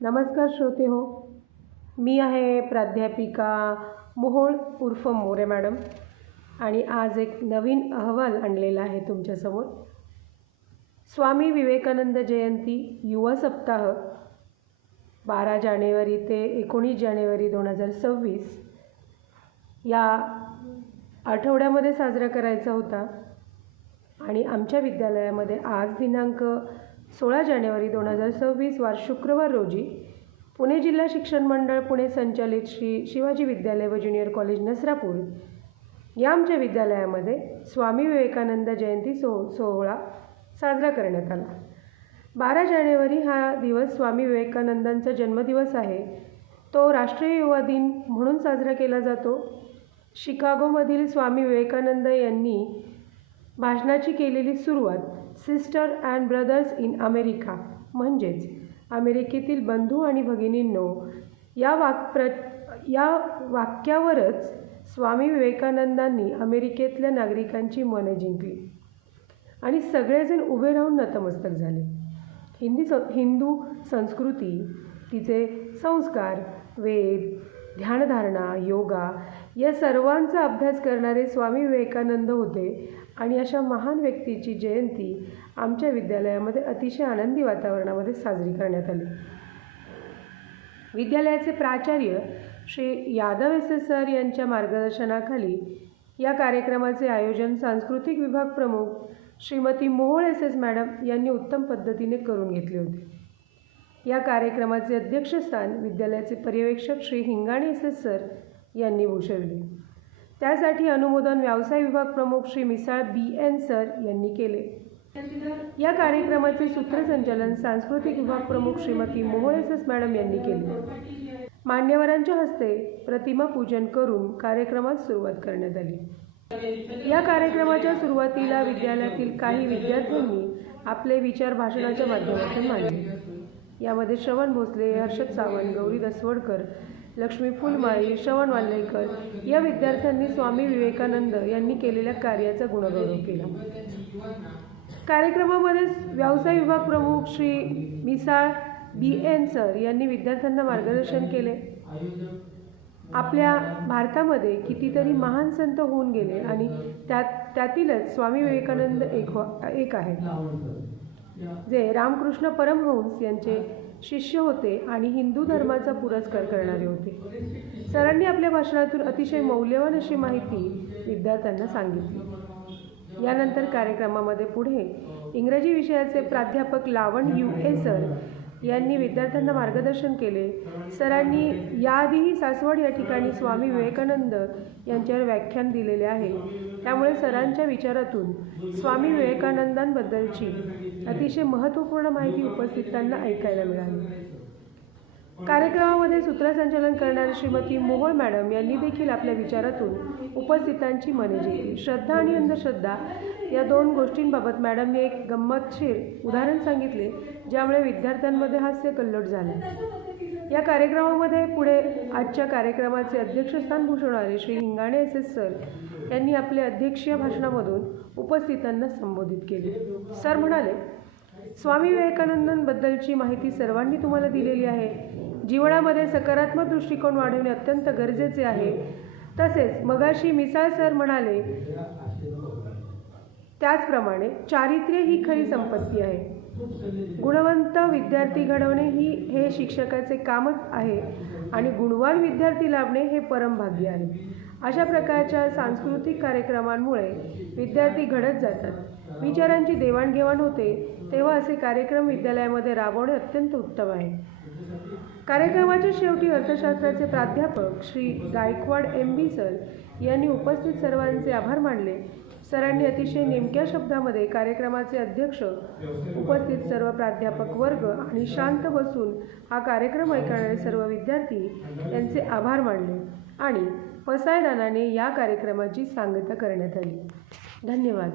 नमस्कार श्रोते हो, मी आहे प्राध्यापिका मोहोळ उर्फ मोरे मॅडम आणि आज एक नवीन अहवाल आणलेला आहे तुमच्यासमोर। स्वामी विवेकानंद जयंती युवा सप्ताह 12 जानेवारी ते 19 जानेवारी 2026 या आठवड्यामध्ये साजरा करायचा होता आणि आमच्या विद्यालयामध्ये आज दिनांक 16 जानेवारी 2026 वार शुक्रवार रोजी पुणे जिल्हा शिक्षण मंडळ पुणे संचालित श्री शिवाजी विद्यालय व ज्युनियर कॉलेज नसरापूर या आमच्या विद्यालयामध्ये स्वामी विवेकानंद जयंती सोहळा साजरा करण्यात आला। 12 जानेवारी हा दिवस स्वामी विवेकानंदांचा जन्मदिवस आहे। तो राष्ट्रीय युवा दिन म्हणून साजरा केला जातो। शिकागोमधील स्वामी विवेकानंद यांनी भाषणाची केलेली सुरुवात sister and brothers in America म्हणजेच अमेरिकेतील बंधू आणि भगिनींनो या वाक्यावरच स्वामी विवेकानंदांनी अमेरिकेतल्या नागरिकांची मने जिंकली आणि सगळेजण उभे राहून नतमस्तक झाले। हिंदू संस्कृती, तिचे संस्कार, वेद, ध्यानधारणा, योगा या सर्वांचा अभ्यास करणारे स्वामी विवेकानंद होते आणि अशा महान व्यक्तीची जयंती आमच्या विद्यालयामध्ये अतिशय आनंदी वातावरणामध्ये साजरी करण्यात आली। विद्यालयाचे प्राचार्य श्री यादव एस सर यांच्या मार्गदर्शनाखाली या कार्यक्रमाचे आयोजन सांस्कृतिक विभाग प्रमुख श्रीमती मोहोळ एस मॅडम यांनी उत्तम पद्धतीने करून घेतले होते। या कार्यक्रमाचे अध्यक्षस्थान विद्यालयाचे पर्यवेक्षक श्री हिंगाणे एस सर यांनी भूषवले। त्यासाठी अनुमोदन व्यवसाय विभाग प्रमुख श्री मिसाळ BN सर यांनी केले। या कार्यक्रमाचे सूत्रसंचालन सांस्कृतिक विभाग प्रमुख श्रीमती मोहोळ एस मॅडम यांनी केले। मान्यवरांच्या हस्ते प्रतिमा पूजन करून कार्यक्रमास सुरुवात करण्यात आली। या कार्यक्रमाच्या सुरुवातीला विद्यालयातील काही विद्यार्थ्यांनी आपले विचार भाषणाच्या माध्यमातून मांडले। यामध्ये श्रवण भोसले, हर्षद सावंत, गौरी दसवडकर, लक्ष्मी फुलमाळी, श्रवण वाल्लेकर या विद्यार्थ्यांनी स्वामी विवेकानंद यांनी केलेल्या कार्याचा गुणगौरव केला। कार्यक्रमामध्ये व्यवसाय विभाग प्रमुख श्री मिसाळ BN सर यांनी विद्यार्थ्यांना मार्गदर्शन केले। आपल्या भारतामध्ये कितीतरी महान संत होऊन गेले आणि त्यातीलच स्वामी विवेकानंद एक आहे, जे रामकृष्ण परमहंस यांचे शिष्य होते आणि हिंदू धर्माचा पुरस्कार करणारे होते। सरांनी आपल्या भाषणातून अतिशय मौल्यवान अशी माहिती विद्यार्थ्यांना सांगितली। यानंतर कार्यक्रमामध्ये पुढे इंग्रजी विषयाचे प्राध्यापक लावण UA सर यांनी विद्यार्थ्यांना मार्गदर्शन केले। सरांनी याआधीही सासवड या ठिकाणी स्वामी विवेकानंद यांच्यावर व्याख्यान दिलेले आहे, त्यामुळे सरांच्या विचारातून स्वामी विवेकानंदांबद्दलची अतिशय महत्त्वपूर्ण माहिती उपस्थितांना ऐकायला मिळाली। कार्यक्रमामध्ये सूत्रसंचालन करणारी श्रीमती मोहोळ मॅडम यांनी देखील आपल्या विचारातून उपस्थितांची मने जिंकली। श्रद्धा आणि अंधश्रद्धा या दोन गोष्टींबाबत मॅडमने एक गंमतशीर उदाहरण सांगितले, ज्यामुळे विद्यार्थ्यांमध्ये हास्य कल्लोळ झाले। या कार्यक्रमामध्ये पुढे आजच्या कार्यक्रमाचे अध्यक्षस्थान भूषवणारे श्री हिंगाणे एस सर यांनी आपल्या अध्यक्षीय भाषणामधून उपस्थितांना संबोधित केले। सर म्हणाले, स्वामी विवेकानंदांबद्दलची माहिती सर्वांनी तुम्हाला दिलेली आहे। जीवनामध्ये सकारात्मक दृष्टिकोन वाढवणे अत्यंत गरजेचे आहे। तसेच मगाशी मिसाळ सर म्हणाले त्याचप्रमाणे चारित्र्य ही खरी संपत्ती आहे। गुणवंत विद्यार्थी घडवणे हे शिक्षकाचे कामच आहे आणि गुणवान विद्यार्थी लाभणे हे परमभाग्य आहे। अशा प्रकारच्या सांस्कृतिक कार्यक्रमांमुळे विद्यार्थी घडत जातात, विचारांची देवाणघेवाण होते, तेव्हा असे कार्यक्रम विद्यालयामध्ये राबवणे अत्यंत उत्तम आहे। कार्यक्रमाच्या शेवटी अर्थशास्त्राचे प्राध्यापक श्री गायकवाड MB सर यांनी उपस्थित सर्वांचे आभार मानले। सरांनी अतिशय नेमक्या शब्दामध्ये कार्यक्रमाचे अध्यक्ष, उपस्थित सर्व प्राध्यापक वर्ग आणि शांत बसून हा कार्यक्रम ऐकणारे सर्व विद्यार्थी यांचे आभार मानले आणि पसायदानाने या कार्यक्रमाची सांगता करण्यात आली। धन्यवाद।